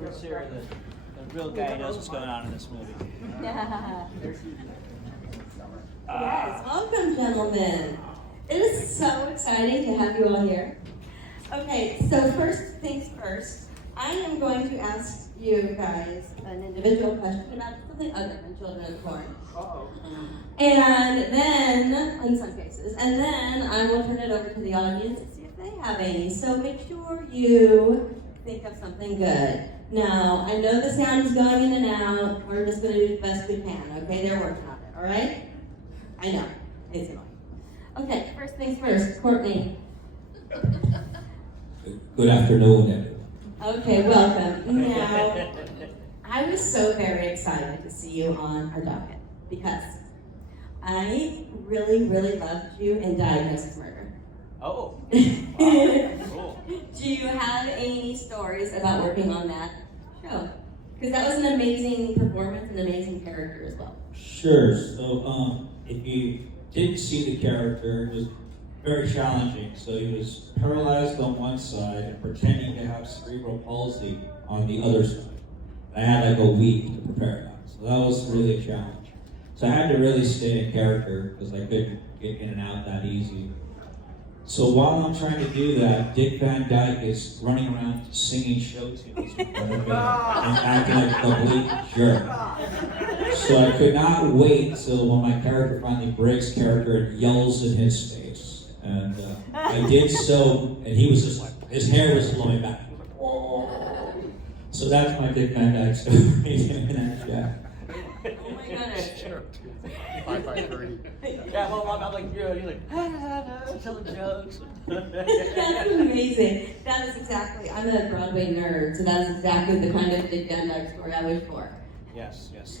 Fritz here, the real guy who knows what's going on in this movie. Yeah. Yes, welcome, gentlemen. It is so exciting to have you all here. Okay, so first things first, I am going to ask you guys an individual question about something other than children of corn. And then, in some cases, and then I will turn it over to the audience and see if they have any. So make sure you think of something good. Now, I know the sound is going in and out. We're just going to do the best we can, okay? They're working on it, all right? I know, it's annoying. Okay, first things first, Courtney. Good afternoon, everyone. Okay, welcome. Now, I was so very excited to see you on our docket because I really, really loved you in Diagnosis Murder. Oh. Wow. Cool. Do you have any stories about working on that show? Because that was an amazing performance, an amazing character as well. Sure. So, if you didn't see the character, it was very challenging. So he was paralyzed on one side and pretending to have cerebral palsy on the other side. I had like a week to prepare that. So that was really a challenge. So I had to really stay in character because I couldn't get in and out that easy. So while I'm trying to do that, Dick Van Dyke is running around singing show tunes in front of me and acting like a complete jerk. So I could not wait till when my character finally breaks character and yells in his face. And I did so, and he was just like, his hair was blowing back. He was like, whoa. So that's my Dick Van Dyke story in that chat. Oh my goodness. 5 by 30. Yeah, well, I'm like, you're like, telling jokes. That's amazing. That is exactly, I'm a Broadway nerd, so that is exactly the kind of Dick Van Dyke story I wish for. Yes, yes.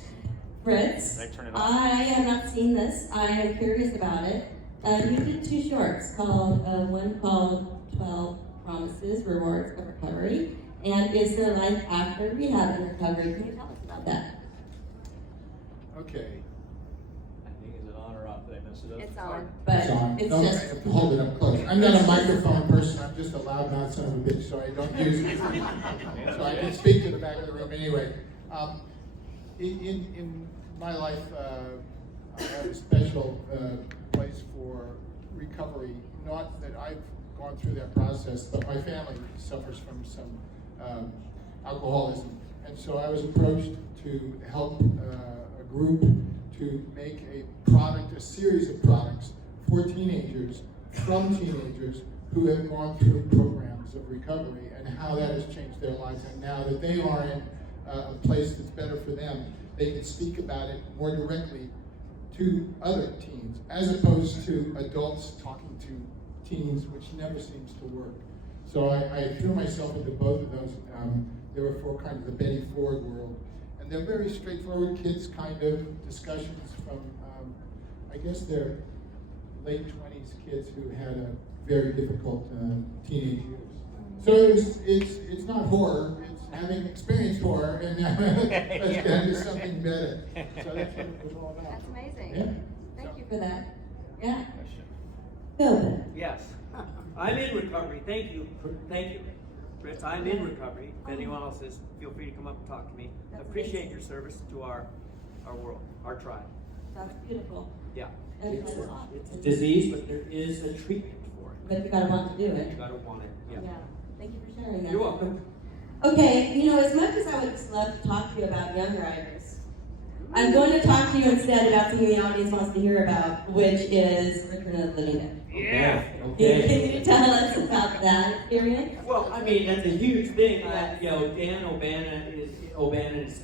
Fritz, Did I turn it off? I have not seen this. I am curious about it. You did 2 shorts, one called 12 Promises, Rewards of Recovery, and Is There Life After Rehab and Recovery? Can you tell us about that? Okay. I think, is it on or off? Did I mess it up? It's on, but It's on. it's No, just... I have to hold it up close. I'm not a microphone person. I'm just a loudmouth son of a bitch, so I don't use it. So I can speak to the back of the room anyway. In my life, I have a special place for recovery. Not that I've gone through that process, but my family suffers from some alcoholism. And so I was approached to help a group to make a product, a series of products for teenagers, from teenagers who have gone through programs of recovery and how that has changed their lives. And now that they are in a place that's better for them, they can speak about it more directly to other teens, as opposed to adults talking to teens, which never seems to work. So I threw myself into both of those. There were 4 kinds of the Betty Ford world. And they're very straightforward kids kind of discussions from, I guess they're late 20s kids who had a very difficult teenage years. So it's not horror, it's having experienced horror and let's get into something better. So that's what it was all about. That's amazing. Yeah. Thank you for that. Yeah. Question. Philbin. Yes, I'm in recovery. Thank you, Fritz. I'm in recovery. If anyone else is, feel free to come up and talk to me. That's Appreciate amazing. your service to our world, our tribe. That's beautiful. Yeah, That's it's awesome. a disease, but there is a treatment for it. But you gotta want to do You it. gotta want it. Yeah. Yeah. Thank you for sharing that. You're welcome. Okay, as much as I would just love to talk to you about young riders, I'm going to talk to you instead about something the audience wants to hear about, which is Return of the Living Dead. Yeah. Can you tell us about that experience? Well, I mean, that's a huge thing. Dan O'Bannon is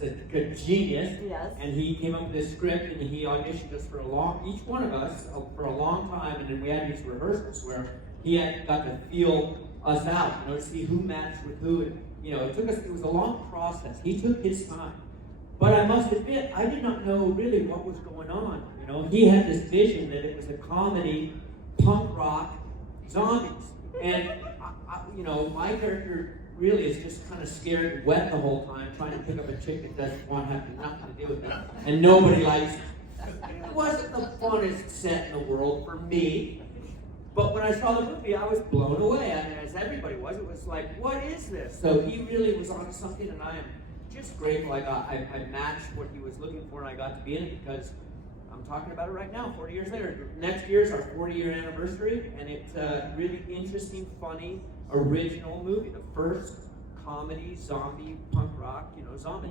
a genius. Yes. And he came up with this script and he auditioned us each one of us, for a long time. And then we had these rehearsals where he got to feel us out, to see who matched with who. And, it was a long process. He took his time. But I must admit, I did not know really what was going on. He had this vision that it was a comedy, punk rock, zombies. And, my character really is just kind of scared and wet the whole time, trying to pick up a chick that doesn't want to have nothing to do with it. And nobody likes it. It wasn't the funnest set in the world for me. But when I saw the movie, I was blown away. I mean, as everybody was, it was like, what is this? So he really was on something, and I am just grateful I matched what he was looking for, and I got to be in it, because I'm talking about it right now, 40 years later. Next year is our 40-year anniversary, and it's a really interesting, funny, original movie. The first comedy, zombie, punk rock, zombie.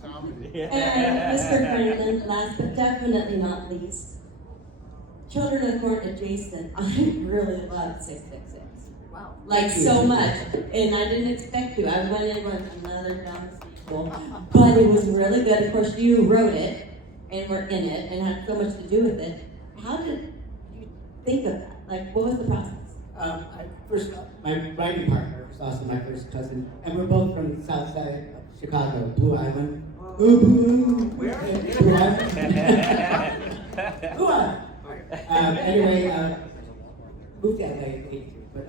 Zombie. And Mr. Franklin, last but definitely not least, Children of the Corn adjacent, I really love 666. Wow. Like so much. And I didn't expect to. I went in with another dumb sequel. But it was really good. Of course, you wrote it and were in it and had so much to do with it. How did you think of that? Like, what was the process? First, my writing partner was also my first cousin, and we're both from the south side of Chicago, Blue Island. Where? Blue Island. Blue Island. Anyway, moved to LA at 82. But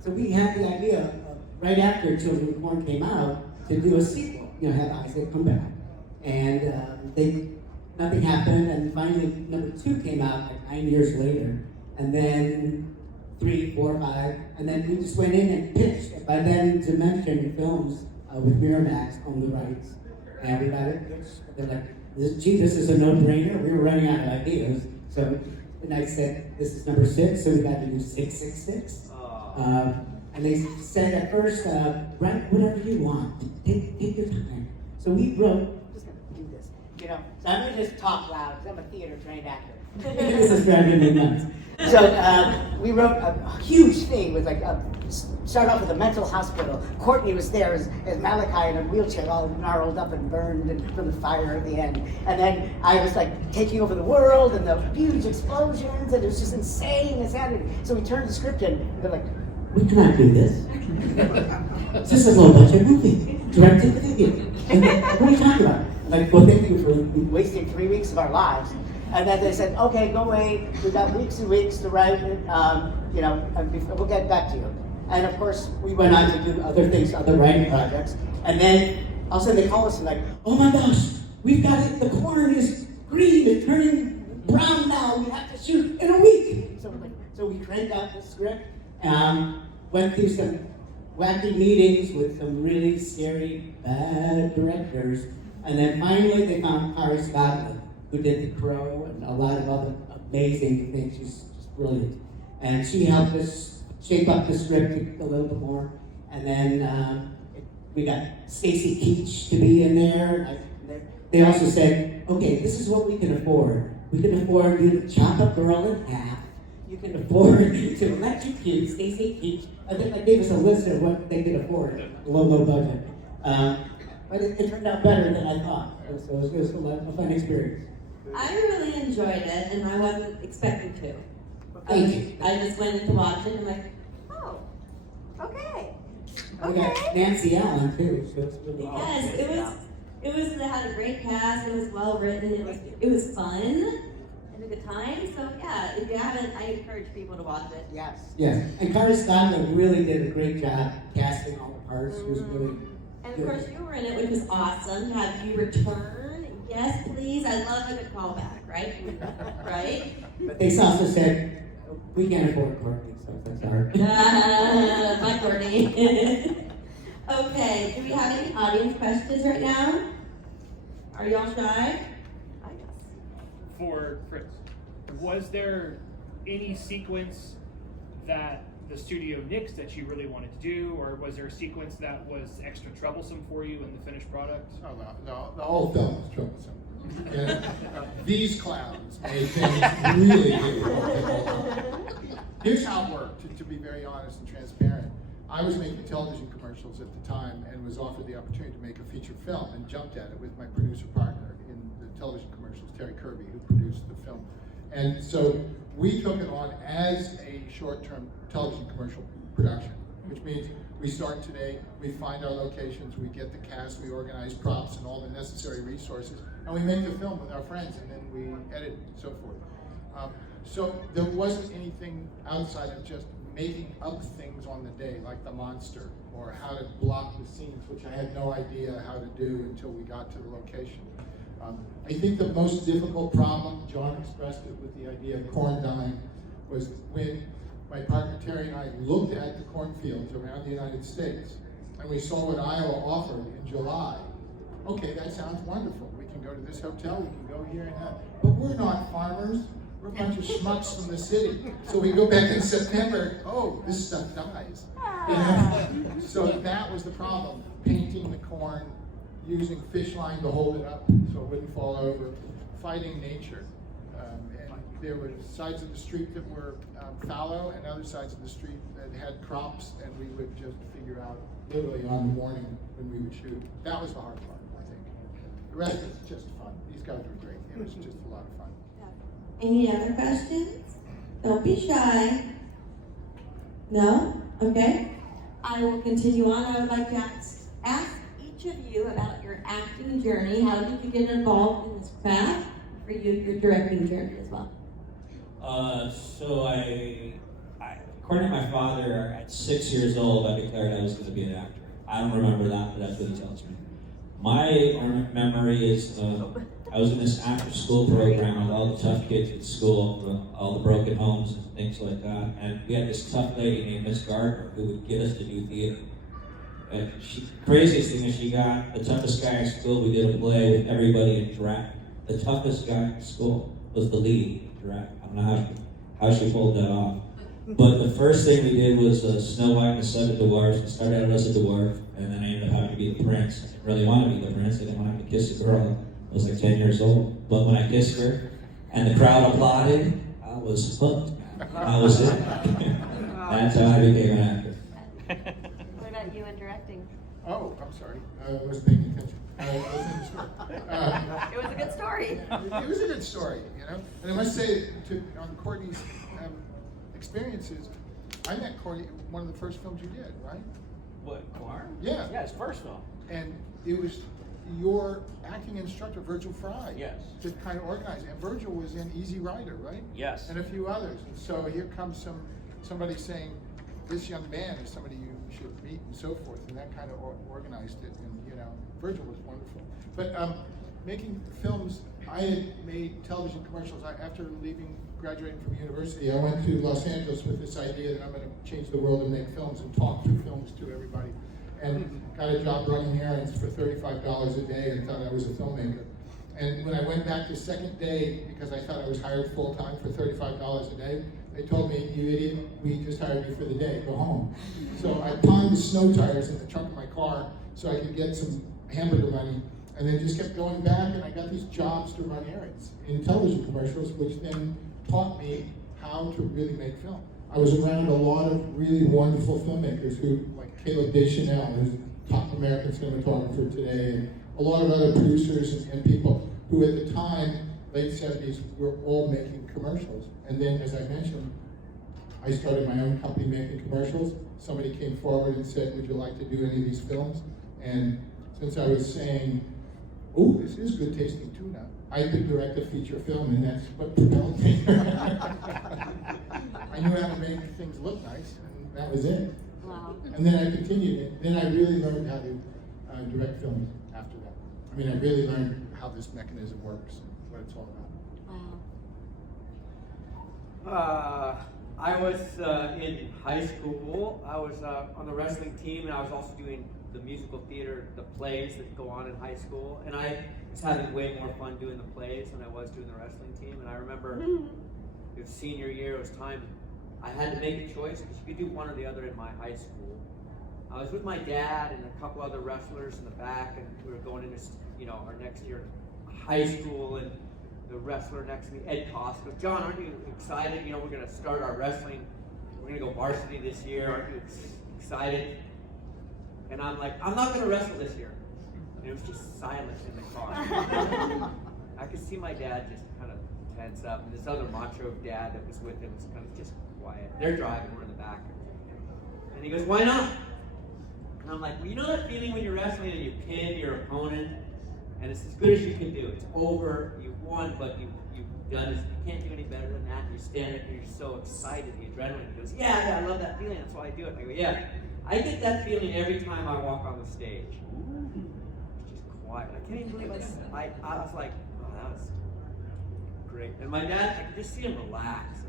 so we had the idea right after Children of the Corn came out to do a sequel. Have Isaac come back, and nothing happened. And finally, number 2 came out like 9 years later, and then 3, 4, 5, and then we just went in and pitched. By then, Dimension Films with Miramax owned the rights, and we got it pitched. They're like, "Gee, this is a no-brainer." We were running out of ideas, so and I said, "This is number 6, so we got to do 666." And they said at first, "Write whatever you want. Take your time." So we wrote. I'm just gonna do this, So I'm gonna just talk loud because I'm a theater trained actor. This is driving me nuts. So we wrote a huge thing with start off with a mental hospital. Courtney was there as Malachi in a wheelchair, all gnarled up and burned from the fire at the end. And then I was taking over the world and the huge explosions, and it was just insane insanity. So we turned the script in, and they're like, "We cannot do this. It's just a low budget movie. Directed video. What are you talking about?" Well, thank you for wasting 3 weeks of our lives. And then they said, "Okay, go away. We've got weeks and weeks to write it. And we'll get back to you." And of course, we went on to do other things, other writing projects. And then all of a sudden they call us and "Oh my gosh, we've got it. The corn is green. It's turning brown now. We have to shoot in a week." So we cranked out the script. Went through some wacky meetings with some really scary, bad directors. And then finally they found Kari Scotland, who did The Crow and a lot of other amazing things. She's just brilliant. And she helped us shape up the script a little bit more. And then we got Stacy Keach to be in there. They also said, "Okay, this is what we can afford. We can afford you to chop a girl in half. You can afford to electrocute Stacy Keach." I think they gave us a list of what they could afford, low budget. But it turned out better than I thought. So it was a fun experience. I really enjoyed it, and I wasn't expecting to. Thank you. I just went in to watch it, and I'm like, oh, okay. We got Nancy Allen too, so it's really Yes, it had a great cast. It was well written. It was fun and a good time. So yeah, if you haven't, I encourage people to watch it. Yes. Yes, and Kari Scotland really did a great job casting all the parts. It was really And of course, you were in it, which was awesome. To have you return, yes, please. I love a good callback, right? Right? But they also said, "We can't afford Courtney, so that's our." Bye, Courtney. Okay, do we have any audience questions right now? Are y'all shy? For Fritz, was there any sequence that the studio nixed that you really wanted to do, or was there a sequence that was extra troublesome for you in the finished product? Oh, no, the whole film is troublesome. These clowns made things really difficult. Here's how it worked, to be very honest and transparent. I was making television commercials at the time and was offered the opportunity to make a feature film and jumped at it with my producer partner in the television commercials, Terry Kirby, who produced the film. And so we took it on as a short-term television commercial production, which means we start today, we find our locations, we get the cast, we organize props and all the necessary resources, and we make the film with our friends, and then we edit and so forth. So there wasn't anything outside of just making up things on the day, like the monster, or how to block the scenes, which I had no idea how to do until we got to the location. I think the most difficult problem, John expressed it with the idea of corn dying, was when my partner Terry and I looked at the cornfields around the United States, and we saw what Iowa offered in July. Okay, that sounds wonderful. We can go to this hotel, we can go here and that. But we're not farmers. We're a bunch of schmucks from the city. So we go back in September, oh, this stuff dies. You know? So that was the problem. Painting the corn, using fish line to hold it up so it wouldn't fall over, fighting nature. And there were sides of the street that were fallow and other sides of the street that had crops, and we would just figure out literally on the morning when we would shoot. That was the hard part, I think. The rest was just fun. These guys were great. It was just a lot of fun. Any other questions? Don't be shy. No? Okay. I will continue on. I would like to ask each of you about your acting journey. How did you get involved in this craft? For you, your directing journey as well. So according to my father, at 6 years old, I declared I was going to be an actor. I don't remember that, but that's what he tells me. My memory is I was in this after-school program with all the tough kids at school, all the broken homes and things like that. And we had this tough lady named Miss Gardner who would get us to do theater. And craziest thing is she got the toughest guy in school. We did a play with everybody in drag. The toughest guy in school was the lead in drag. I don't know how she pulled that off. But the first thing we did was Snow White and the Seven Dwarfs. I started out as a dwarf, and then I ended up having to be the prince. I didn't really want to be the prince. I didn't want to have to kiss a girl. I was like 10 years old. But when I kissed her, and the crowd applauded, I was hooked. I was it. That's how I became an actor. What about you in directing? Oh, I'm sorry. I wasn't paying attention. I was in the story. It was a good story. It was a good story, you know. And I must say, on Courtney's experiences, I met Courtney in one of the first films you did, right? What, Corn? Yeah. Yeah, his first film. And it was your acting instructor, Virgil Fry. Yes. That kind of organized. And Virgil was in Easy Rider, right? Yes. And a few others. And so here comes somebody saying, this young man is somebody you should meet and so forth. And that kind of organized it. And, you know, Virgil was wonderful. But making films, I had made television commercials. After graduating from university, I went to Los Angeles with this idea that I'm going to change the world and make films and talk through films to everybody. And got a job running errands for $35 a day and thought I was a filmmaker. And when I went back the second day, because I thought I was hired full-time for $35 a day, they told me, you idiot, we just hired you for the day, go home. So I pawned the snow tires in the trunk of my car so I could get some hamburger money, and then just kept going back, and I got these jobs to run errands in television commercials, which then taught me how to really make film. I was around a lot of really wonderful filmmakers who, like Caleb Deschanel, who's top American cinematographer today, and a lot of other producers and people who at the time, late 70s, were all making commercials. And then, as I mentioned, I started my own company making commercials. Somebody came forward and said, would you like to do any of these films? And since I was saying, oh, this is good tasting tuna, I could direct a feature film, and that's what propelled me. I knew how to make things look nice, and that was it. Wow. And then I continued it. Then I really learned how to direct films after that. I mean, I really learned how this mechanism works and what it's all about. Wow. I was in high school. I was on the wrestling team, and I was also doing the musical theater, the plays that go on in high school. And I was having way more fun doing the plays than I was doing the wrestling team. And I remember it was senior year, it was time. I had to make a choice because you could do one or the other in my high school. I was with my dad and a couple other wrestlers in the back, and we were going into, our next year high school, and the wrestler next to me, Ed Cost, goes, John, aren't you excited? We're going to start our wrestling. We're going to go varsity this year. Aren't you excited? And I'm like, I'm not going to wrestle this year. And it was just silent in the car. I could see my dad just kind of tense up, and this other macho dad that was with him was kind of just quiet. They're driving, we're in the back. And he goes, why not? And I'm like, well, you know that feeling when you're wrestling and you pin your opponent, and it's as good as you can do. It's over, you've won, but you've done this. You can't do any better than that. You stand there and you're so excited, the adrenaline. He goes, yeah, I love that feeling. That's why I do it. And I go, yeah, I get that feeling every time I walk on the stage. It's just quiet. I can't even believe I was like, oh, that was great. And my dad, I could just see him relax.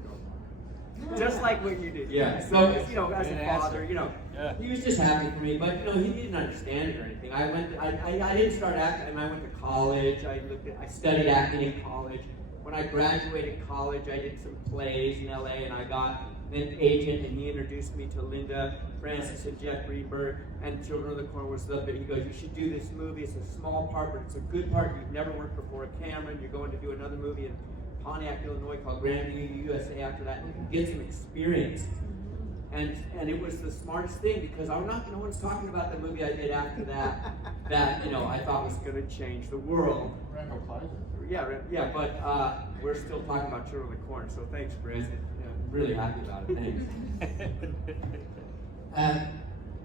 just like what you did. Yeah. So you know, as a father, you know, he was just happy for me, but you know, he didn't understand it or anything. I didn't start acting. I went to college. I studied acting in college. When I graduated college, I did some plays in LA, and I got an agent, and he introduced me to Linda Francis and Jeff Greenberg, and Children of the Corn was the bit. He goes, you should do this movie. It's a small part, but it's a good part. You've never worked before a camera, and you're going to do another movie in Pontiac, Illinois called Grandview, USA after that, and get some experience. And it was the smartest thing, because no one's talking about the movie I did after that you know, I thought was going to change the world. Yeah, but we're still talking about Children of the Corn, so thanks, Brent. I'm really happy about it. Thanks.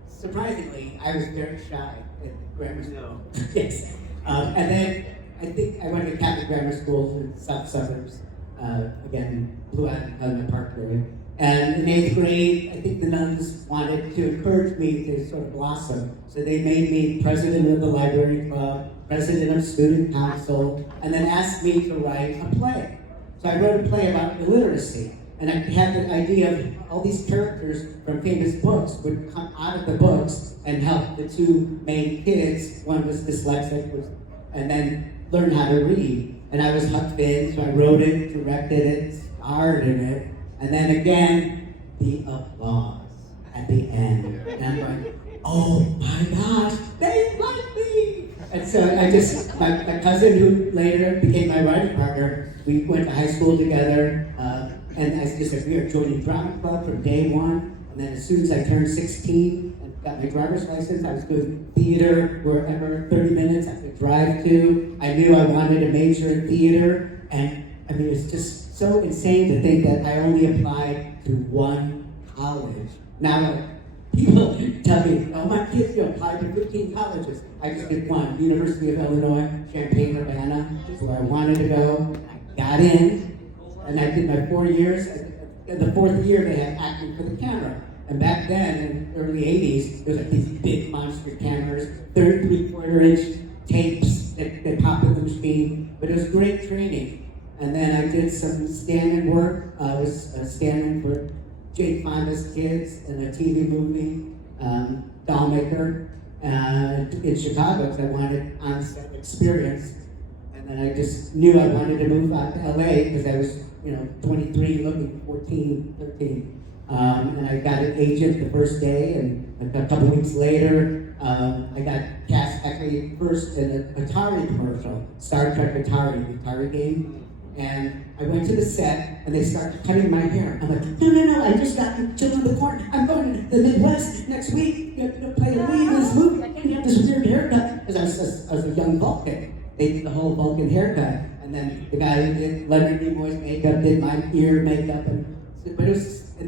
Surprisingly, I was very shy in grammar school. No. Yes. And then I think I went to Catholic grammar school in the south suburbs. Again, Blue Island Park area. And in 8th grade, I think the nuns wanted to encourage me to sort of blossom. So they made me president of the library club, president of student council, and then asked me to write a play. So I wrote a play about illiteracy. And I had the idea of all these characters from famous books would come out of the books and help the two main kids. One was dyslexic, and then learn how to read. And I was Huck Finn, so I wrote it, directed it, starred in it. And then again, the applause at the end. And I'm like, oh my gosh, they like me! And so my cousin, who later became my writing partner, we went to high school together. And as just we were joining drama club from day one. And then as soon as I turned 16 and got my driver's license, I was doing theater wherever 30 minutes I could drive to. I knew I wanted to major in theater. And I mean, it's just so insane to think that I only applied to one college. Now, people tell me, oh, my kids applied to 15 colleges. I just did one, University of Illinois, Champaign-Urbana, where I wanted to go. I got in. And I did my 4 years. In the 4th year, they had acting for the camera. And back then, in the early 80s, there was like these big monster cameras, 33-quarter-inch tapes that popped in the machine. But it was great training. And then I did some stand-in work. I was stand-in for Jake Fonda's kids in a TV movie, Dollmaker, in Chicago, because I wanted on-set experience. And then I just knew I wanted to move out to LA because I was 23, looking 14, 13. And I got an agent the first day, and a couple weeks later, I got cast actually first in an Atari commercial, Star Trek Atari, the Atari game. And I went to the set, and they started cutting my hair. I'm like, no, I just got Children of the Corn. I'm going to the Midwest next week. You have to play the lead in this movie. I can't have this weird haircut. Because I was a young Vulcan. They did the whole Vulcan haircut. And then the guy who did Leonard Nimoy's makeup did my ear makeup. And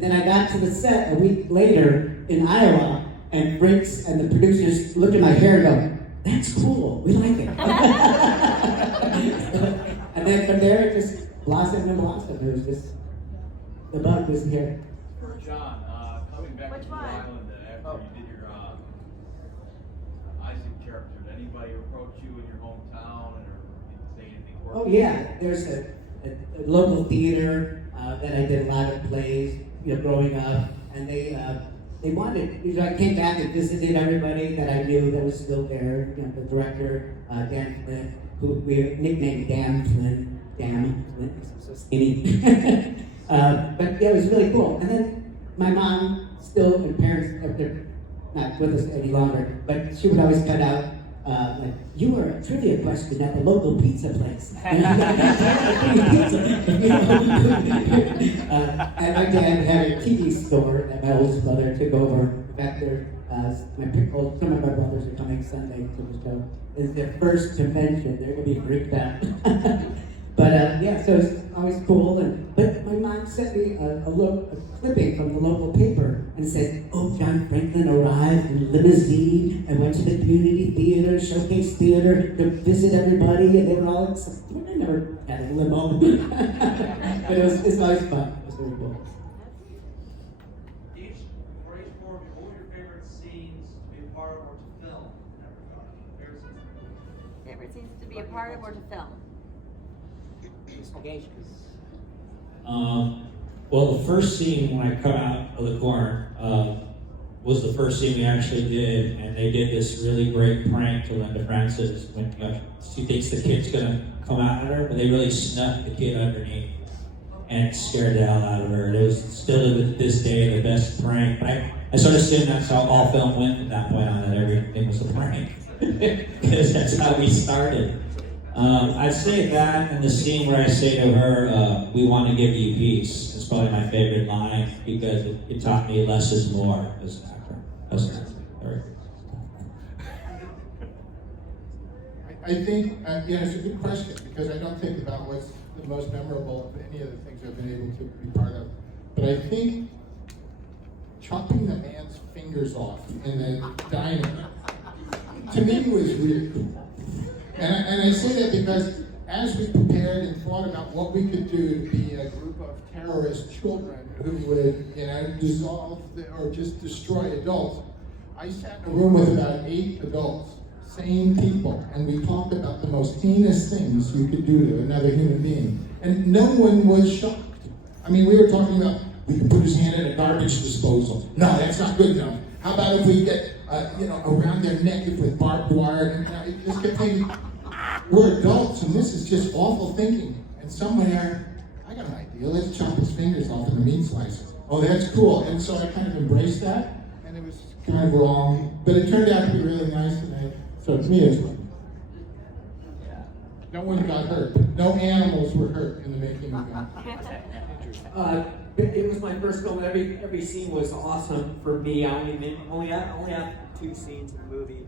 then I got to the set a week later in Iowa, and Fritz and the producers looked at my hair and go, that's cool, we like it. And then from there, it just blossomed and blossomed. It was just, the bug was here. For John, coming back to the island after you did your Isaac character, did anybody approach you in your hometown or say anything? Oh yeah, there's a local theater that I did a lot of plays, growing up, and they wanted, I came back and visited everybody that I knew that was still there, the director, Dan Flynn, who we nicknamed Dan Flynn, because I'm so skinny. But yeah, it was really cool. And then my mom, still, and parents, they're not with us any longer, but she would always cut out, like, you were a trivia question at the local pizza place. And my dad had a TV store that my oldest brother took over. Back there, some of my brothers are coming Sunday to the show. It's their first convention. They're going to be freaked out. But yeah, so it's always cool. But my mom sent me a clipping from the local paper and said, oh, John Franklin arrived in limousine and went to the community theater, showcase theater, to visit everybody, and they were all excited. I never had a limo. But it's always fun. It was really cool. For each forum, what were your favorite scenes to be a part of or to film? Favorite scenes to be a part of or to film? Well, the first scene when I come out of the corn was the first scene we actually did, and they did this really great prank to Linda Francis when she thinks the kid's gonna come out at her, but they really snuck the kid underneath and scared the hell out of her. It was still to this day the best prank. But I sort of assumed that's how all film went from that point on, that everything was a prank. Because that's how we started. I'd say that and the scene where I say to her, we want to give you peace. It's probably my favorite line because it taught me less is more as an actor. I think, it's a good question, because I don't think about what's the most memorable of any of the things I've been able to be part of. But I think chopping the man's fingers off in the diner, to me, was really cool. And I say that because as we prepared and thought about what we could do to be a group of terrorist children who would, dissolve or just destroy adults, I sat in a room with about 8 adults, sane people, and we talked about the most heinous things you could do to another human being. And no one was shocked. I mean, we were talking about, we could put his hand in a garbage disposal. No, that's not good enough. How about if we get, around their neck with barbed wire? And it just kept thinking, we're adults, and this is just awful thinking. And somewhere, I got an idea. Let's chop his fingers off in the meat slices. Oh, that's cool. And so I kind of embraced that, and it was kind of wrong, but it turned out to be really nice, and so to me, it's fun. No one got hurt. No animals were hurt in the making of it. It was my first film. Every scene was awesome for me. I only have 2 scenes in the movie.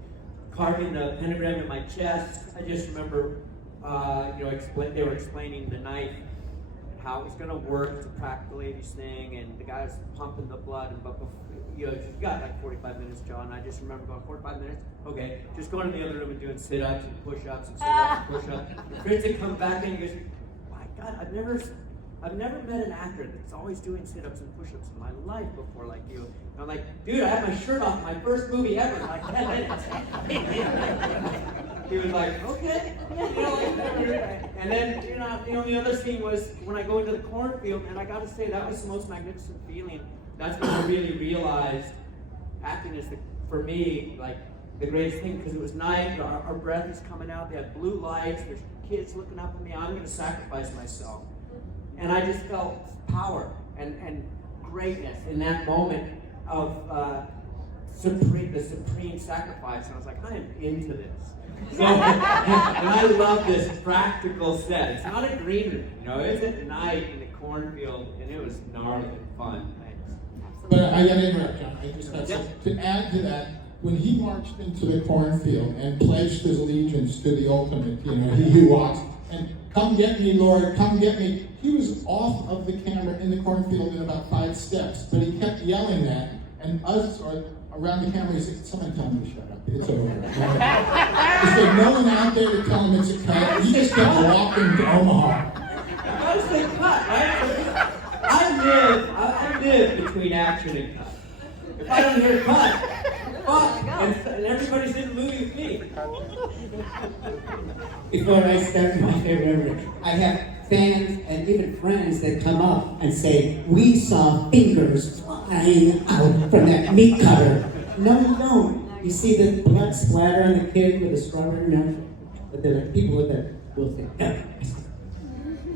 Carving the pentagram in my chest. I just remember, they were explaining the knife and how it was going to work. It's a practical 80s thing, and the guy was pumping the blood. But you got like 45 minutes, John. I just remember going 45 minutes. Okay, just going to the other room and doing sit-ups and push-ups and sit-ups and push-ups. Fritz would come back and he goes, "My God, I've never met an actor that's always doing sit-ups and push-ups in my life before like you." And I'm like, "Dude, I had my shirt off in my first movie ever in like 10 minutes." He was like, "Okay." And then, the other scene was when I go into the cornfield, and I gotta say, that was the most magnificent feeling. That's when I really realized acting is, for me, like the greatest thing, because it was night, our breath is coming out, they had blue lights, there's kids looking up at me, I'm gonna sacrifice myself. And I just felt power and greatness in that moment of the supreme sacrifice. And I was like, I am into this. So, and I love this practical set. It's not a green room, it's at night in the cornfield, and it was gnarly and fun. Thanks. But I gotta interrupt, John. I just got to add to that. When he marched into the cornfield and pledged his allegiance to the ultimate, he who walks, and "Come get me, Lord, come get me." He was off of the camera in the cornfield in about 5 steps, but he kept yelling that, and us around the camera, he said, "Someone tell him to shut up, it's over." He said, no one out there to tell him it's a cut. He just kept walking to Omaha. I was the cut, right? I live between action and cut. If I don't hear cut, fuck, and everybody's in the movie with me. Before I start my favorite memory, I have fans and even friends that come up and say, "We saw fingers flying out from that meat cutter." No, you don't. You see the blood splatter on the kid with the strawberry nose. But there are people with that will say, "No."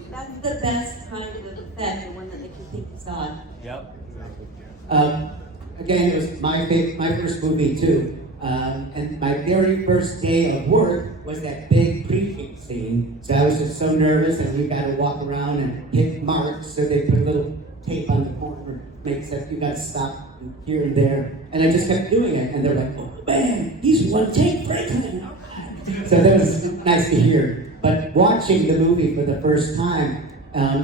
That's the best kind of effect, the one that they can think you saw. Yep. Again, it was my first movie too. And my very first day of work was that big preaching scene. So I was just so nervous, and we got to walk around and hit marks. So they put a little tape on the corner, makes that you got to stop here and there. And I just kept doing it, and they're like, "Oh man, he's one take Franklin." So that was nice to hear. But watching the movie for the first time,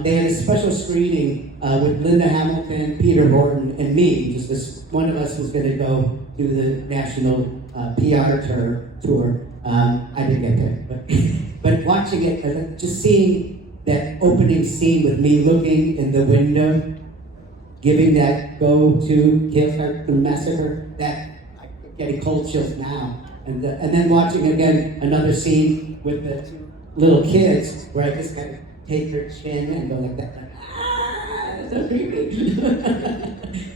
they had a special screening with Linda Hamilton, Peter Horton, and me. Just this, one of us was going to go do the national PR tour. I didn't get there, but watching it, just seeing that opening scene with me looking in the window, giving that go to Kiersch, the massacre, that I'm getting cold chills now. And then watching again another scene with the two little kids where I just kind of take their chin and go like that. that's so creepy.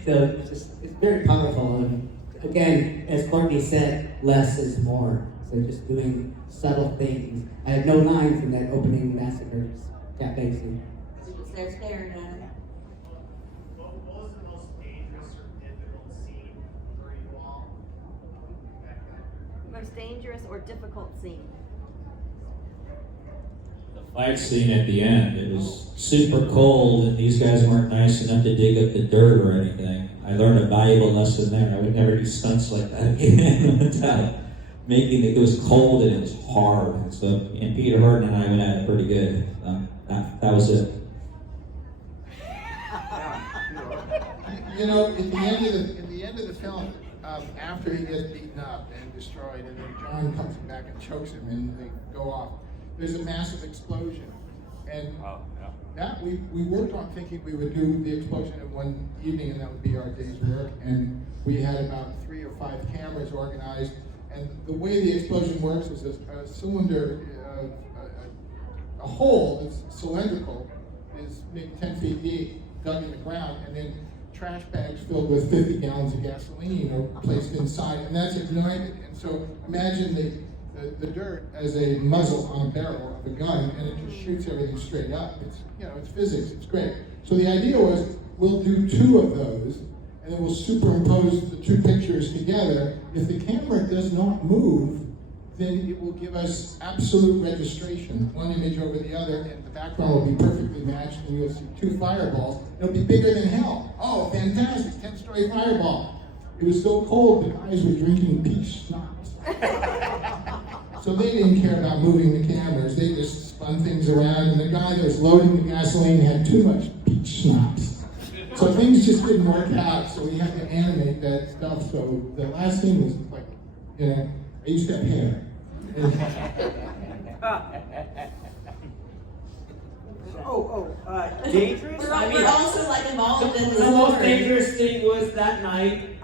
So it's very powerful. And again, as Courtney said, less is more. So just doing subtle things. I had no lines in that opening Massacres cafe scene. They're staring at him. What was the most dangerous or difficult scene for you all? Most dangerous or difficult scene? The fight scene at the end, it was super cold and these guys weren't nice enough to dig up the dirt or anything. I learned a valuable lesson there. I would never do stunts like that again without making it was cold and it was hard. And so, and Peter Hurton and I went at it pretty good. That was it. You know, at the end of the film, after he gets beaten up and destroyed, and then John comes back and chokes him, and they go off. There's a massive explosion, and that we worked on thinking we would do the explosion in one evening, and that would be our day's work. And we had about 3 or 5 cameras organized. And the way the explosion works is a cylinder, a hole that's cylindrical, is maybe 10 feet deep, dug in the ground, and then trash bags filled with 50 gallons of gasoline are placed inside, and that's ignited. And so imagine the dirt as a muzzle on a barrel of a gun, and it just shoots everything straight up. It's, it's physics, it's great. So the idea was, we'll do 2 of those, and then we'll superimpose the 2 pictures together. If the camera does not move, then it will give us absolute registration, one image over the other, and the background will be perfectly matched, and you'll see 2 fireballs. It'll be bigger than hell. Oh, fantastic, 10-story fireball. It was so cold, the guys were drinking peach schnapps. So they didn't care about moving the cameras. They just spun things around, and the guy that was loading the gasoline had too much peach schnapps. So things just didn't work out, so we had to animate that stuff. So the last scene was like, I used to have hair. Dangerous? We're also like involved in The the most story. dangerous thing was that night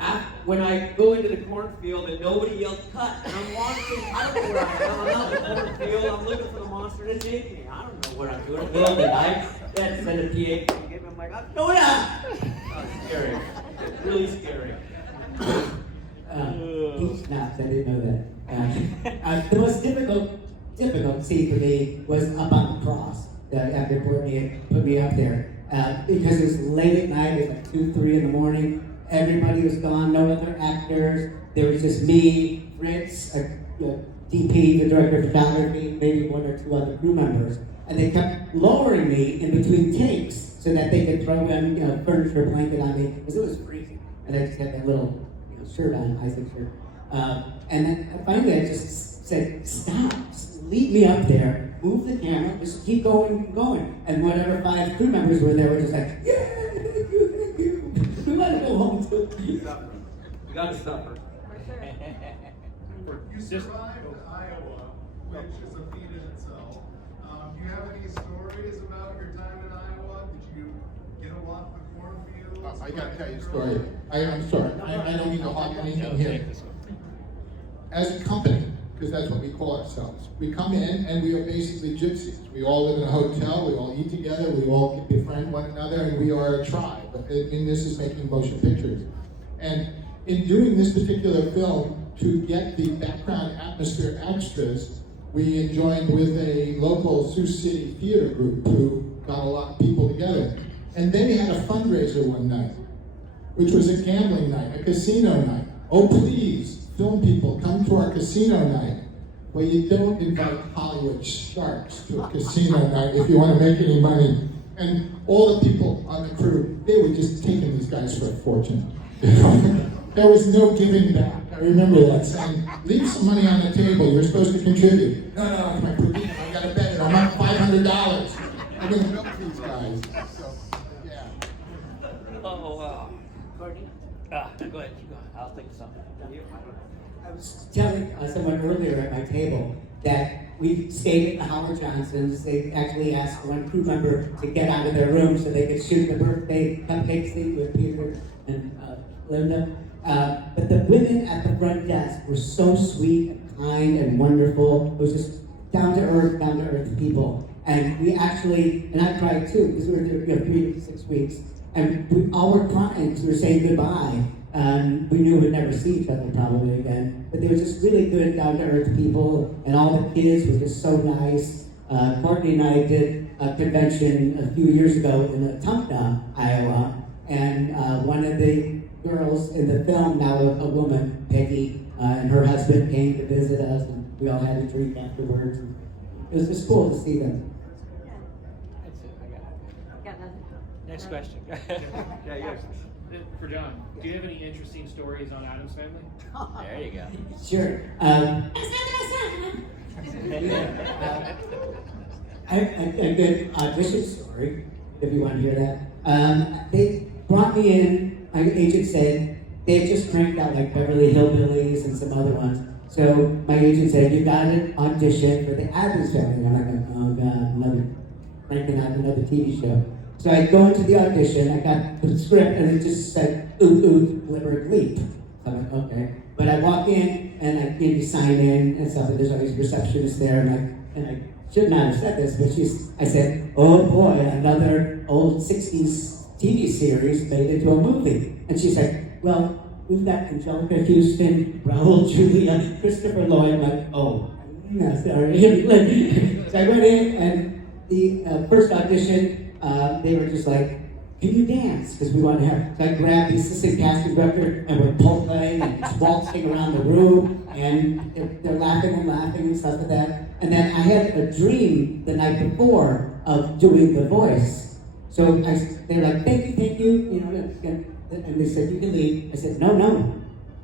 when I go into the cornfield and nobody yelled cut. And I'm wandering, I don't know where I am. I'm out in the cornfield, I'm looking for the monster to take me. I don't know what I'm doing. In the middle of the night, they had to send a PA to get me. I'm like, no, it's scary. It's really scary. Peach schnapps, I didn't know that. The most difficult scene for me was up on the cross. After Courtney had put me up there. Because it was late at night, it was like 2, 3 in the morning. Everybody was gone, no other actors. There was just me, Fritz, DP, the director of photography, maybe 1 or 2 other crew members. And they kept lowering me in between takes so that they could throw in, furniture blanket on me, because it was freezing. And I just had that little shirt on, icing shirt. And then finally I just said, stop, leave me up there, move the camera, just keep going, keep going. And whatever 5 crew members were there were just like, yeah, thank you. We gotta go home too. You gotta suffer. You survived Iowa, which is a feat in itself. Do you have any stories about your time in Iowa? Did you get a lot in the cornfields? I gotta tell you a story. I'm sorry, I don't mean to hog anything here. As a company, because that's what we call ourselves, we come in and we are basically gypsies. We all live in a hotel, we all eat together, we all befriend one another, and we are a tribe. This is making motion pictures. And in doing this particular film, to get the background atmosphere extras, we joined with a local Sioux City theater group who got a lot of people together. And they had a fundraiser one night, which was a gambling night, a casino night. Oh, please, film people, come to our casino night. Well, you don't invite Hollywood sharks to a casino night if you want to make any money. And all the people on the crew, they were just taking these guys for a fortune. There was no giving back. I remember that, saying, leave some money on the table, you're supposed to contribute. No, it's my per diem, I gotta bet it, I'm up $500. I'm gonna milk these guys. So, yeah. Oh, wow. Courtney? Go ahead, keep going. I'll think of something. I was telling someone earlier at my table that we stayed at the Howard Johnsons. They actually asked one crew member to get out of their room so they could shoot the birthday cupcake scene with Peter and Linda. But the women at the front desk were so sweet and kind and wonderful. It was just down to earth people. And we actually, and I cried too, because we were there 3 to 6 weeks, and we all were crying because we were saying goodbye. We knew we'd never see each other probably again, but they were just really good, down-to-earth people, and all the kids were just so nice. Courtney and I did a convention a few years ago in Tunkna, Iowa, and one of the girls in the film, now a woman, Peggy, and her husband came to visit us, and we all had a drink afterwards. It was just cool to see them. That's it. I got it. Got nothing. Next question. Yeah, yes. For John, do you have any interesting stories on Adam's Family? There you go. Sure. A good audition story, if you want to hear that. They brought me in, my agent said, they had just cranked out like Beverly Hillbillies and some other ones. So my agent said, you got an audition for the Adams Family. And I'm like, oh God, cranking out another TV show. So I go into the audition, I got the script, and it just said, oot, oot, glimmer, leap. So I'm like, okay. But I walk in, and I give you sign in and stuff, and there's always a receptionist there, and I should not have said this, but I said, oh boy, another old 60s TV series made into a movie. And she's like, well, we've got Angelica Houston, Raul Julia, Christopher Lloyd. I'm like, oh, no, sorry. So I went in, and the first audition, they were just like, can you dance? Because we want to have, so I grabbed the assistant casting director, and we're pole playing and just waltzing around the room, and they're laughing and stuff like that. And then I had a dream the night before of doing the voice. So they're like, thank you, you know, and they said, you can leave. I said, no,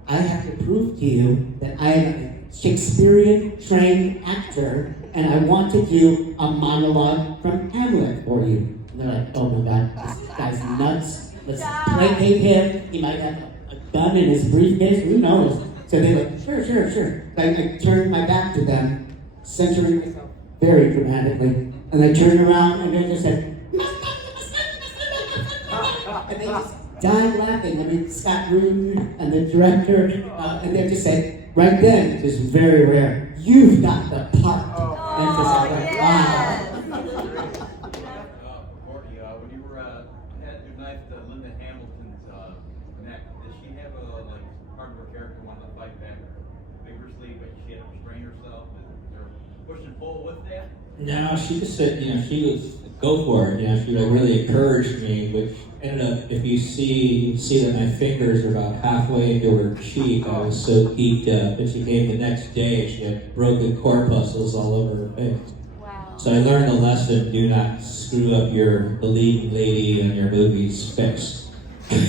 I have to prove to you that I am a Shakespearean trained actor, and I want to do a monologue from Hamlet for you. And they're like, oh my God, this guy's nuts. Let's placate him. He might have a gun in his briefcase, who knows? So they're like, sure. So I turned my back to them, centering myself very dramatically. And I turned around and they just said, and they just died laughing. I mean, Scott Rudin and the director, and they just said, right then, just very rare, you've got the part. And it's just like, wow. Courtney, when you had your knife to Linda Hamilton's neck, did she have a part of her character wanted to fight back vigorously, but she had to restrain herself? Is there push and pull with that? No, she just said, she was go for it. She really encouraged me, which ended up, if you see that my fingers are about halfway into her cheek, I was so geeked up. And she came the next day, she had broken corpuscles all over her face. Wow. So I learned the lesson: do not screw up the leading lady in your movie's face. Was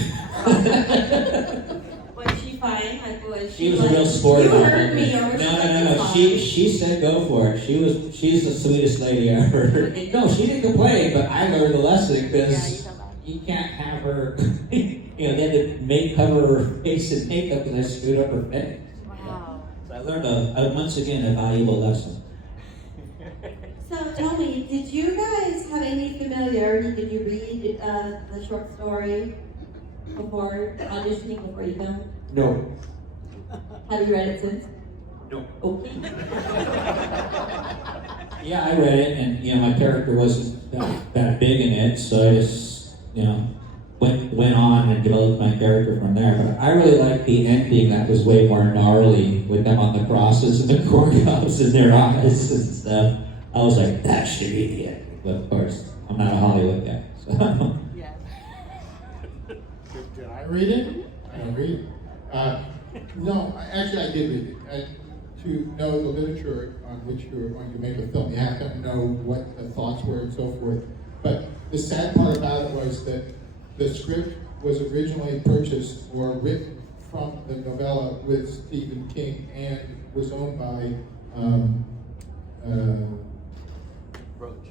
she fine? Like, was She was like, a real sport you about heard it. me, or was No. She said go for it. She's the sweetest lady ever. No, she didn't complain, but I learned the lesson because you can't have her. They had to cover her face in makeup because I screwed up her face. Wow. So I learned once again a valuable lesson. So tell me, did you guys have any familiarity? Did you read the short story before auditioning, before you filmed? No. Have you read it since? No. Okay. Yeah, I read it, and my character wasn't that big in it, so I just went on and developed my character from there. But I really liked the ending. That was way more gnarly with them on the crosses and the corn cobs in their eyes and stuff. I was like, that should be the ending. But of course, I'm not a Hollywood guy. So. Yeah. Did I read it? I don't read it. No, actually I did read it. To know the literature on which you were going to make a film, you have to know what the thoughts were and so forth. But the sad part about it was that the script was originally purchased or written from the novella with Stephen King and was owned by Roach.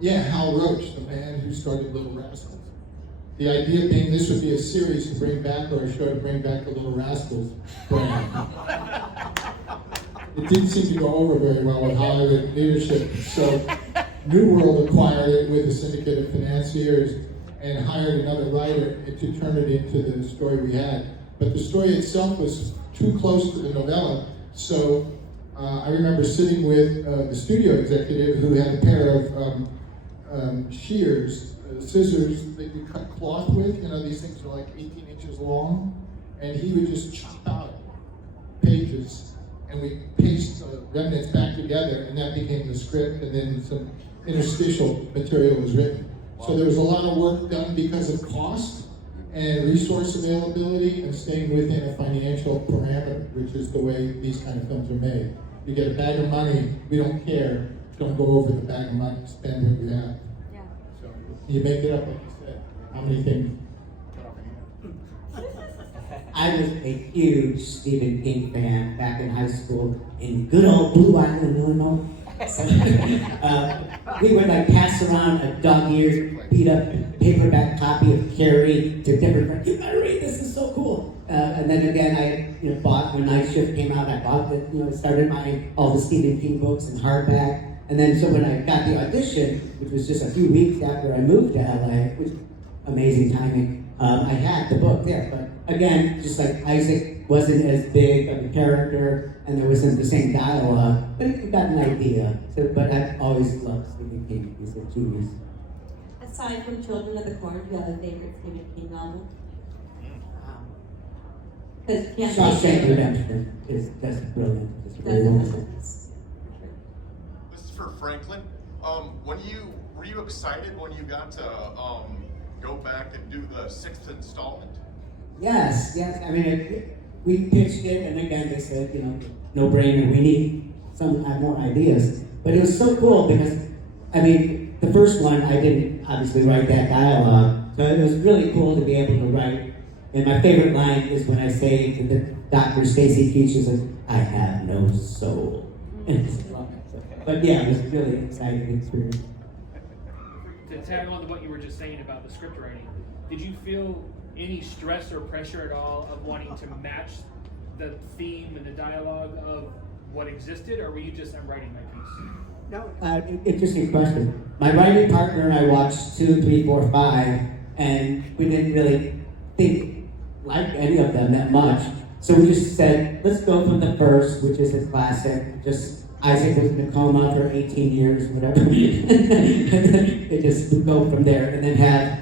Yeah, Hal Roach, the man who started Little Rascals. The idea being this would be a series to bring back, or a show to bring back the Little Rascals brand. It didn't seem to go over very well with Hollywood leadership, so New World acquired it with a syndicate of financiers and hired another writer to turn it into the story we had. But the story itself was too close to the novella, so I remember sitting with the studio executive who had a pair of shears, scissors that you cut cloth with. You know, these things are like 18 inches long, and he would just chop out pages, and we paste remnants back together, and that became the script, and then some interstitial material was written. So there was a lot of work done because of cost and resource availability and staying within a financial parameter, which is the way these kind of films are made. You get a bag of money, we don't care, don't go over the bag of money, spend what you have. Yeah. So you make it up, like you said. How many things cut off a hand? I was a huge Stephen King fan back in high school in good old Blue Island, Illinois. We would like pass around a dog-eared, beat-up paperback copy of Carrie to different friends. You gotta read this; is so cool. And then again, I bought when Night Shift came out. I bought started buying all the Stephen King books in hardback. And then so when I got the audition, which was just a few weeks after I moved to LA, which was amazing timing, I had the book there. But again, just like Isaac wasn't as big of a character, and there wasn't the same dialogue, but you got an idea. So, but I've always loved Stephen King. He's a genius. Aside from Children of the Corn, do you have a favorite Stephen King novel? Because you can't Shawshank Redemption is that's brilliant. It's really wonderful. This is for Franklin. Were you excited when you got to go back and do the 6th installment? Yes. I mean, we pitched it, and again, they said, no brainer. We need have more ideas. But it was so cool because, I mean, the first one I didn't obviously write that dialogue, so it was really cool to be able to write. And my favorite line is when I say to the Dr. Stacy Kiersch, she says, "I have no soul." But yeah, it was a really exciting experience. To tag on to what you were just saying about the script writing, did you feel any stress or pressure at all of wanting to match the theme and the dialogue of what existed, or were you just, I'm writing my piece? No, interesting question. My writing partner and I watched 2, 3, 4, 5, and we didn't really like any of them that much. So we just said, let's go from the first, which is a classic. Just Isaac was in a coma for 18 years, whatever. It just would go from there, and then have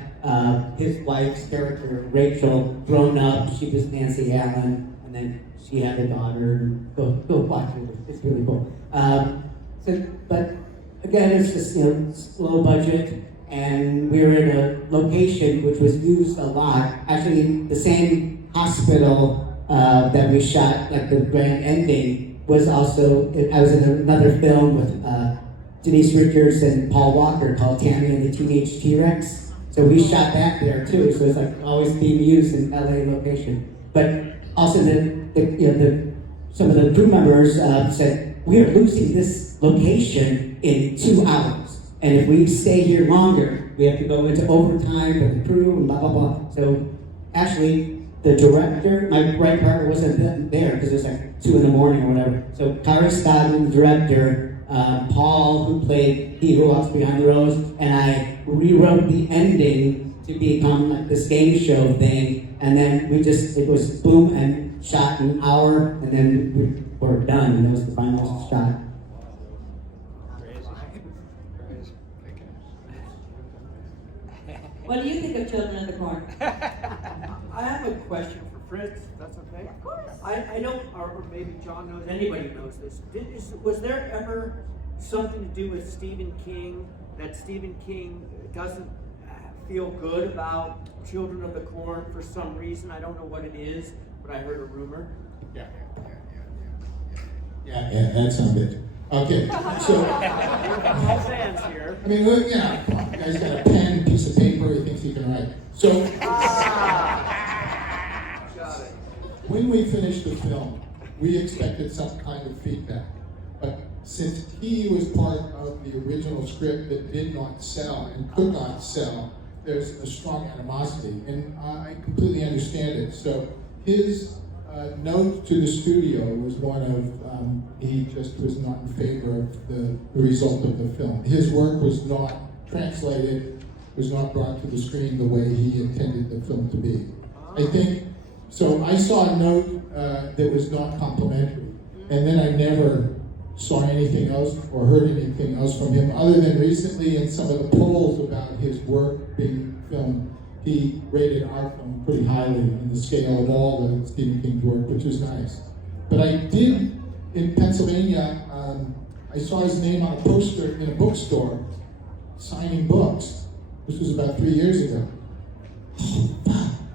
his wife's character, Rachel, grown up. She was Nancy Allen, and then she had a daughter. And go watch it. It's really cool. But again, it's just low budget, and we were in a location which was used a lot. Actually, the same hospital that we shot, like the grand ending, was also. I was in another film with Denise Richards and Paul Walker called Tammy and the Teenage T-Rex. So we shot that there too. So it's like always being used in LA location. But also some of the crew members said, we are losing this location in 2 hours. And if we stay here longer, we have to go into overtime for the crew and blah, blah, blah. So actually, the director, my right partner wasn't there because it was like 2 a.m. or whatever. So Kari Stodden, the director, Paul, who played He Who Walks Behind the Rose, and I rewrote the ending to become like this game show thing. And then it was boom and shot in an hour, and then we were done. And that was the final shot. What do you think of Children of the Corn? I have a question for Fritz, if that's okay. Of course. I don't, or maybe John knows, anybody knows this. Was there ever something to do with Stephen King, that Stephen King doesn't feel good about Children of the Corn for some reason? I don't know what it is, but I heard a rumor. Yeah, that sounds good. Okay, so All fans here. I mean, the guy's got a pen, piece of paper, he thinks he can write. So Got it. when we finished the film, we expected some kind of feedback. But since he was part of the original script that did not sell and could not sell, there's a strong animosity, and I completely understand it. So his note to the studio was one of he just was not in favor of the result of the film. His work was not translated, was not brought to the screen the way he intended the film to be. I think, so I saw a note that was not complimentary, and then I never saw anything else or heard anything else from him, other than recently in some of the polls about his work being filmed, he rated our film pretty highly in the scale of all the Stephen King's work, which is nice. But I did, in Pennsylvania, I saw his name on a poster in a bookstore, signing books. This was about 3 years ago.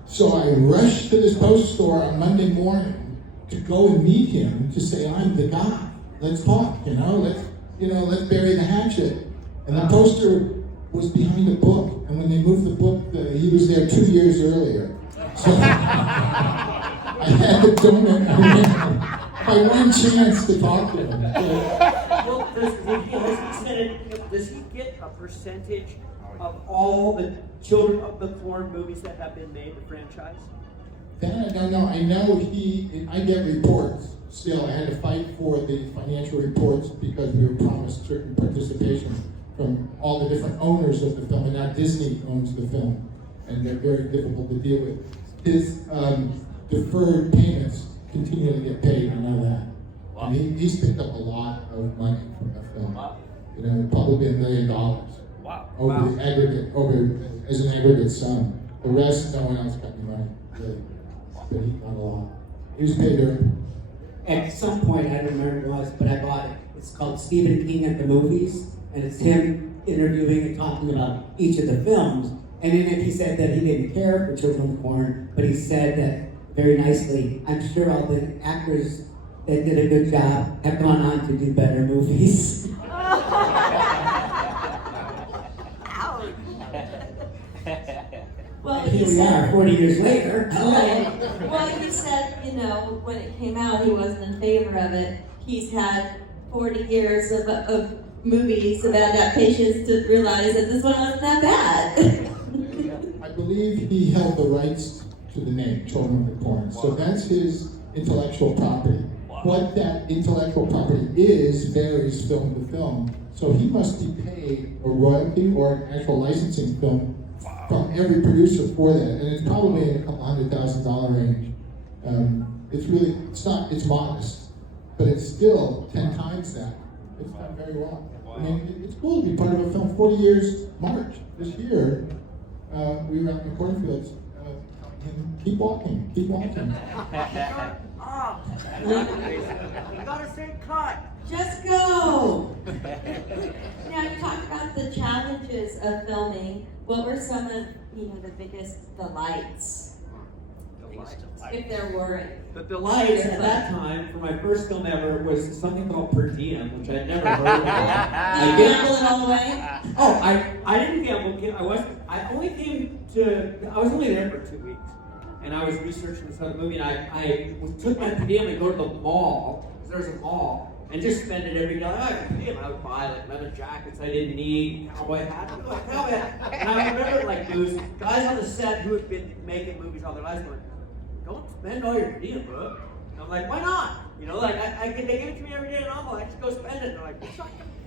So I rushed to this bookstore on Monday morning to go and meet him, to say, I'm the guy. Let's talk, let's bury the hatchet. And the poster was behind a book, and when they moved the book, he was there 2 years earlier. So I had to donate my one chance to talk to him. Well, does he get a percentage of all the Children of the Corn movies that have been made, the franchise? That I don't know. I know I get reports. Still, I had to fight for the financial reports because we were promised certain participation from all the different owners of the film, and now Disney owns the film, and they're very difficult to deal with. His deferred payments continue to get paid, I know that. Wow. And he's picked up a lot of money from the film. Wow. Probably $1 million. Wow. Over the aggregate, as an aggregate sum. The rest, no one else got any money, really. But he got a lot. He was paid early. At some point, I don't remember what it was, but I bought it. It's called Stephen King at the Movies, and it's him interviewing and talking about each of the films. And in it, he said that he didn't care for Children of the Corn, but he said that very nicely, I'm sure all the actors that did a good job have gone on to do better movies. Well, And here we are, 40 years later. Well, he said, when it came out, he wasn't in favor of it. He's had 40 years of movies, of adaptations, to realize that this one wasn't that bad. I believe he held the rights to the name, Children of the Corn. So that's his intellectual property. What that intellectual property is varies film to film. So he must be paid a royalty or an actual licensing film from every producer for that. And it's probably in a couple $100,000 range. It's modest, but it's still 10 times that. It's done very well. I mean, it's cool to be part of a film. 40 years, March this year, we were out in the cornfields telling him, keep walking, keep walking. You gotta say cut. Just go! Now, you talked about the challenges of filming. What were some of, the biggest delights? If there were any. The delights at that time for my first film ever was something called Per Diem, which I'd never heard of. You gambled all the way? Oh, I didn't gamble. I was only there for 2 weeks, and I was researching this other movie, and I took my Per Diem and go to the mall, because there's a mall, and just spend it every day. I would buy like leather jackets I didn't need, cowboy hats, and I remember there was guys on the set who had been making movies all their lives going, don't spend all your Per Diem, bro. And I'm like, why not? they give it to me every day in an envelope. I just go spend it. And they're like, you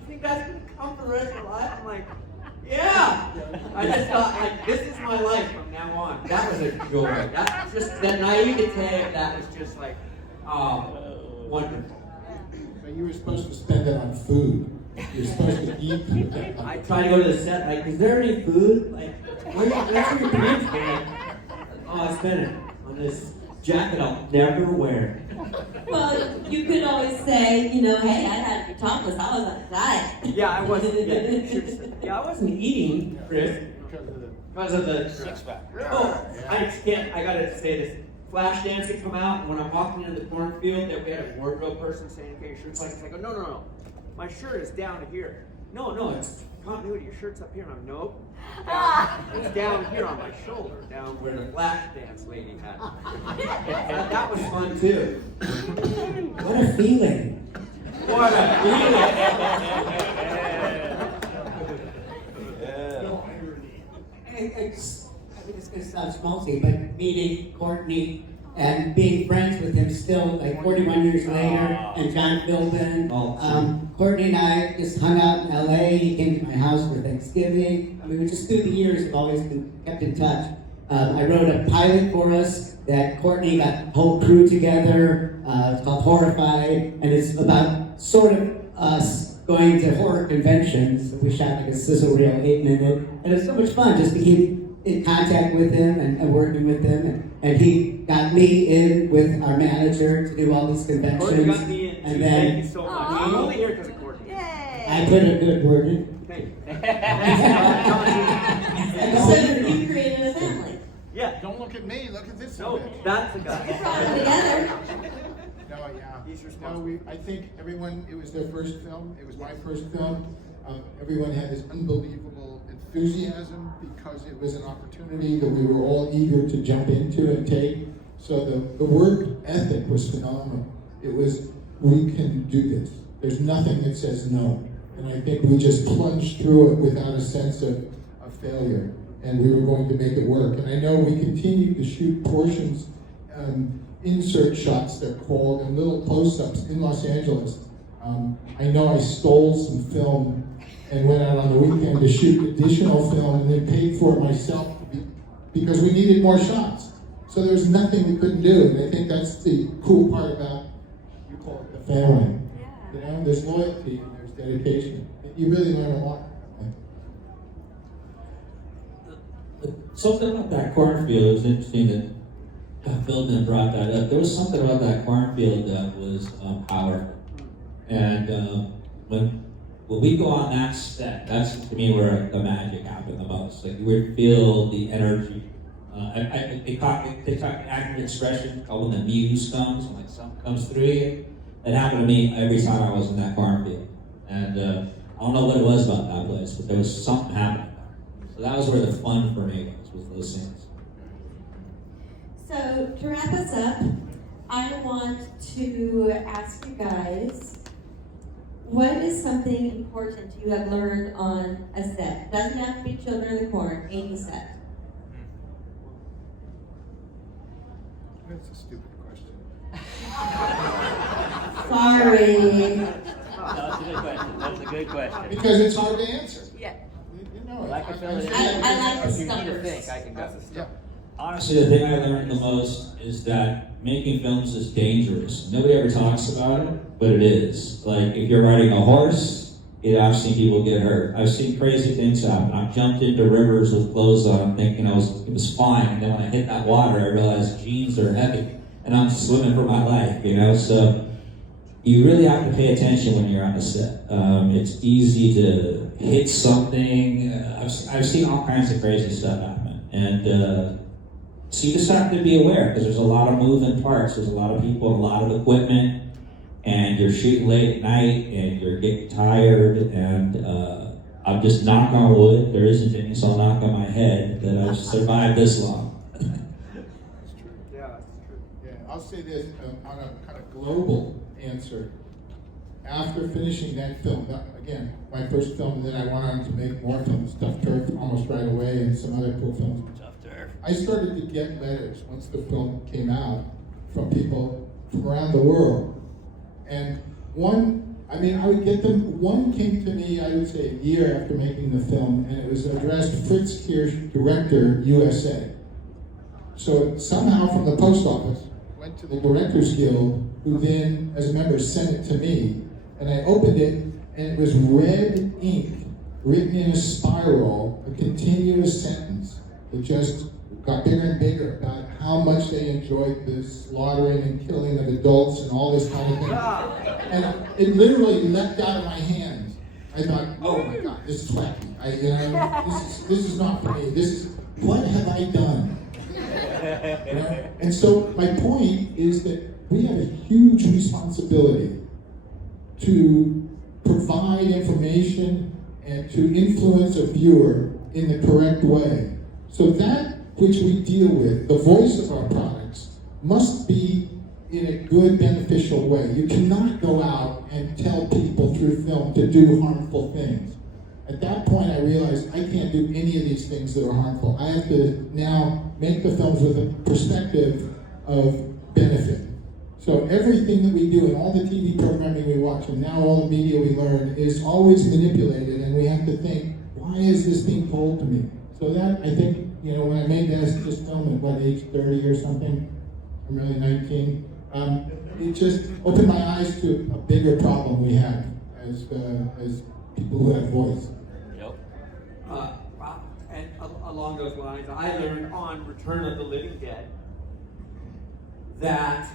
think that's gonna come for the rest of your life? I'm like, yeah. I just thought, this is my life from now on. That was a joy. That just that naivete of that was just wonderful. But you were supposed to spend it on food. You're supposed to eat. I try to go to the set, is there any food? Where's your pants, man? Oh, I spent it on this jacket I'll never wear. Well, you could always say, hey, I had to be topless. I was on a diet. Yeah, I wasn't. I wasn't eating, Chris, because of the six-pack. Oh, I just can't. I gotta say this. Flashdance had come out, and when I'm walking into the cornfield, that we had a wardrobe person saying, "Okay, your shirt's like this." I go, "No. My shirt is down here." No, it's continuity. Your shirt's up here. And I'm nope. It's down here on my shoulder, down where the Flashdance lady had it. That was fun too. What a feeling. What a feeling. It's going to sound schmaltzy, but meeting Courtney and being friends with him still, 41 years later, and John Philbin. Courtney and I just hung out in LA. He came to my house for Thanksgiving. We just through the years have always been kept in touch. I wrote a pilot for us that Courtney got the whole crew together. It's called Horrified, and it's about sort of us going to horror conventions. We shot like a sizzle reel 8-minute, and it's so much fun just to keep in contact with him and working with him. And he got me in with our manager to do all these conventions. Courtney got me in, and too. then Thank you so much. I'm only here because of Courtney. Yay! I put a good word in. Thank you. So you created a family. Yeah. Don't look at me, look at this. No, bitch. that's the You guy. brought them together. No, yeah. He's No, responsible. I think everyone, it was their first film, it was my first film. Everyone had this unbelievable enthusiasm because it was an opportunity that we were all eager to jump into and take. So the work ethic was phenomenal. It was, we can do this. There's nothing that says no. And I think we just plunged through it without a sense of failure. And we were going to make it work. And I know we continued to shoot portions, insert shots they're called, and little close-ups in Los Angeles. I know I stole some film and went out on the weekend to shoot additional film and then paid for it myself because we needed more shots. So there's nothing we couldn't do. And I think that's the cool part about, you call it the family. You know, there's loyalty and there's dedication. You really learn a lot. Something about that cornfield, it was interesting that Philbin brought that up. There was something about that cornfield that was powerful. And when we go on that set, that's to me where the magic happened the most. Like you would feel the energy. They talk accurate expression called when the muse comes, when like something comes through you. It happened to me every time I was in that cornfield. And I don't know what it was about that place, but there was something happening. So that was where the fun for me was those scenes. So to wrap us up, I want to ask you guys, what is something important you have learned on a set? Doesn't have to be Children of the Corn, any set. That's a stupid question. Sorry. That's a good question. That's a good question. Because it's hard to answer. Yeah. You know it. I can fill it in. I like the If you need to stumpers. think, I can go. Yeah. Honestly, the thing I learned the most is that making films is dangerous. Nobody ever talks about it, but it is. Like, if you're riding a horse, I've seen people get hurt. I've seen crazy things happen. I've jumped into rivers with clothes on thinking it was fine, and then when I hit that water, I realized jeans are heavy, and I'm swimming for my life, you know? So, you really have to pay attention when you're on a set. It's easy to hit something. I've seen all kinds of crazy stuff happen, and so you just have to be aware because there's a lot of moving parts. There's a lot of people, a lot of equipment, and you're shooting late at night, and you're getting tired. And I'm just knock on wood. There isn't any, so I'll knock on my head that I've survived this long. That's true. Yeah, that's true. Yeah, I'll say this on a kind of global answer. After finishing that film, again, my first film, then I went on to make more films, Tough Turf almost right away, and some other cool films. I started to get letters once the film came out from people from around the world. And I would get them, one came to me, I would say a year after making the film, and it was addressed Fritz, Kiersch, Director, USA. So somehow from the post office, went to the Directors Guild, who then, as a member, sent it to me. And I opened it, and it was red ink, written in a spiral, a continuous sentence that just got bigger and bigger about how much they enjoyed the slaughtering and killing of adults and all this kind of thing. And it literally leapt out of my hands. I thought, oh my God, this is wacky. This is not for me. What have I done? You know? And so my point is that we have a huge responsibility to provide information and to influence a viewer in the correct way. So that which we deal with, the voice of our products, must be in a good, beneficial way. You cannot go out and tell people through film to do harmful things. At that point, I realized I can't do any of these things that are harmful. I have to now make the films with a perspective of benefit. So everything that we do and all the TV programming we watch and now all the media we learn is always manipulated, and we have to think, why is this being told to me? So that, I think, when I made this film at what, age 30 or something, I'm really 19, it just opened my eyes to a bigger problem we have as people who have voice. Yep. And along those lines, I learned on Return of the Living Dead that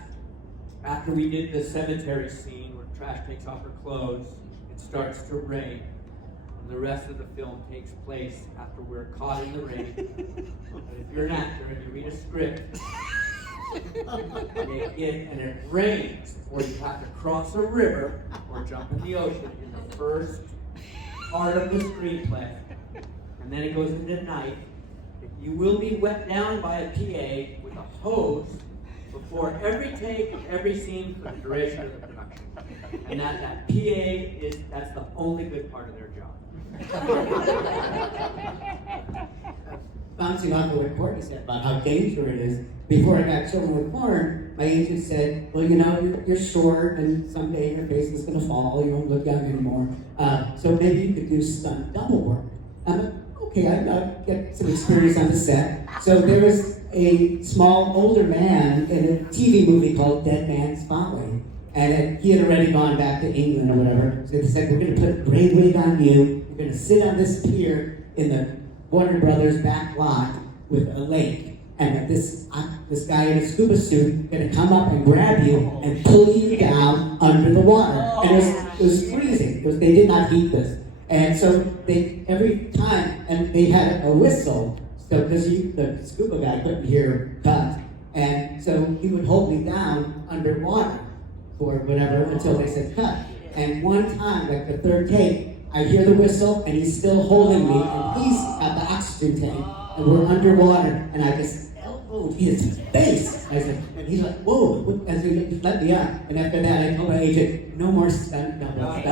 after we did the cemetery scene where Trash takes off her clothes, it starts to rain. And the rest of the film takes place after we're caught in the rain. But if you're an actor and you read a script, and it rains, or you have to cross a river or jump in the ocean in the first part of the screenplay, and then it goes into night, you will be wet down by a PA with a hose before every take of every scene for the duration of the production. And that PA that's the only good part of their job. Bouncing off of what Courtney said about how dangerous it is, before I got Children with Porn, my agent said, well, you know, you're short and someday your face is going to fall, you won't look young anymore. So maybe you could do stunt double work. I'm like, okay, I'll get some experience on the set. So there was a small older man in a TV movie called Dead Man's Folly. And he had already gone back to England or whatever. So they said, we're going to put a gray wig on you. You're going to sit on this pier in the Warner Brothers back lot with a lake. And this guy in a scuba suit going to come up and grab you and pull you down under the water. And it was freezing because they did not heat this. And so they, every time, and they had a whistle, so because the scuba guy couldn't hear cut. And so he would hold me down underwater for whatever until they said cut. And one time, like the third take, I hear the whistle and he's still holding me and he's at the oxygen tank and we're underwater and I just elbowed his face. I said, and he's like, whoa, as he let me up. And after that, I told my agent, no more stunt doubles.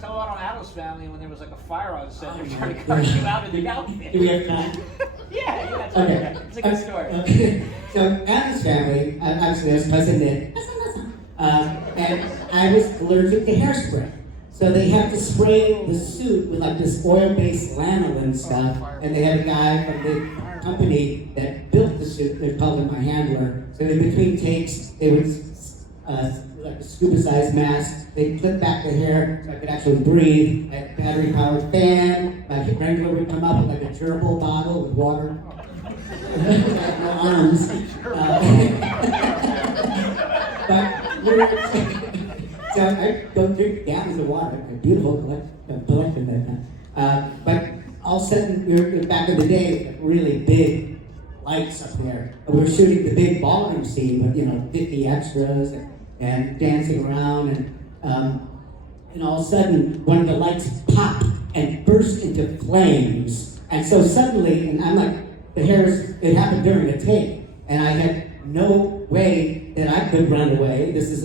Tell about Adam's Family when there was like a fire on set, they were trying to cart you out of the outfit. Do we have time? Yeah, it's okay. It's a good story. Okay. So Adam's Family, obviously there's cousin Nick, and I was allergic to hairspray. So they had to spray the suit with like this oil-based lanolin stuff, and they had a guy from the company that built the suit, they called him my handler. So in between takes, they would, like a scuba-sized mask, they'd clip back the hair so I could actually breathe, a battery-powered fan, my wrangler would come up with like a gerbil bottle with water. No arms. So I don't drink gallons of water. A beautiful collection that time. But all of a sudden, back in the day, like really big lights up there. We were shooting the big ballroom scene with 50 extras and dancing around, and all of a sudden, one of the lights popped and burst into flames. And so suddenly, and I'm like, it happened during a take, and I had no way that I could run away. This is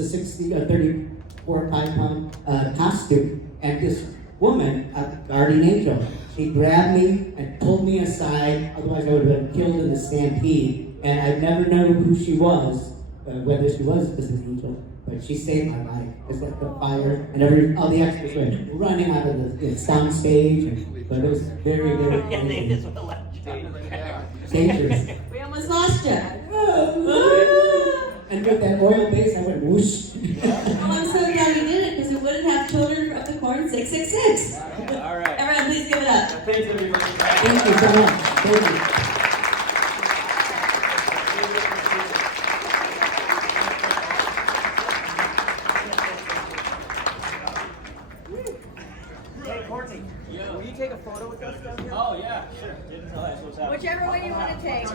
a 34 or 5 pound costume, and this woman, a guardian angel, she grabbed me and pulled me aside, otherwise I would have been killed in the stampede, and I'd never known who she was, whether she was just an angel, but she saved my life. It's like the fire, and all the extras were running out of the sound stage, but it was very, very dangerous. We almost lost you. And with that oil base, I went whoosh. Oh, I'm so glad you did it because it wouldn't have Children of the Corn 666. All right. Everyone, please give it up. Thanks, everybody. Thank you so much. Thank you. Hey, Courtney, will you take a photo with us down here? Oh, yeah, sure. Didn't realize what was happening. Whichever one you want to take.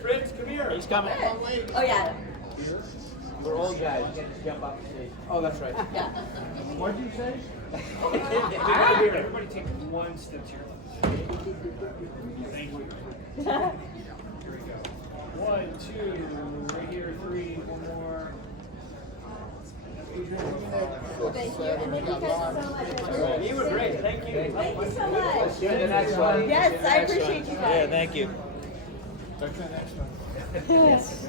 Fritz, come here. He's coming. Oh, yeah. We're old guys. You can't just jump off the stage. Oh, that's right. Yeah. What'd you say? Everybody take one step to your left. Thank you. Here we go. 1, 2, right here, 3, one more. Thank you. And thank you guys so much. You were great. Thank you. Thank you so much. See you in the next one. Yes, I appreciate you guys. Yeah, thank you. Back to the next one. Yes.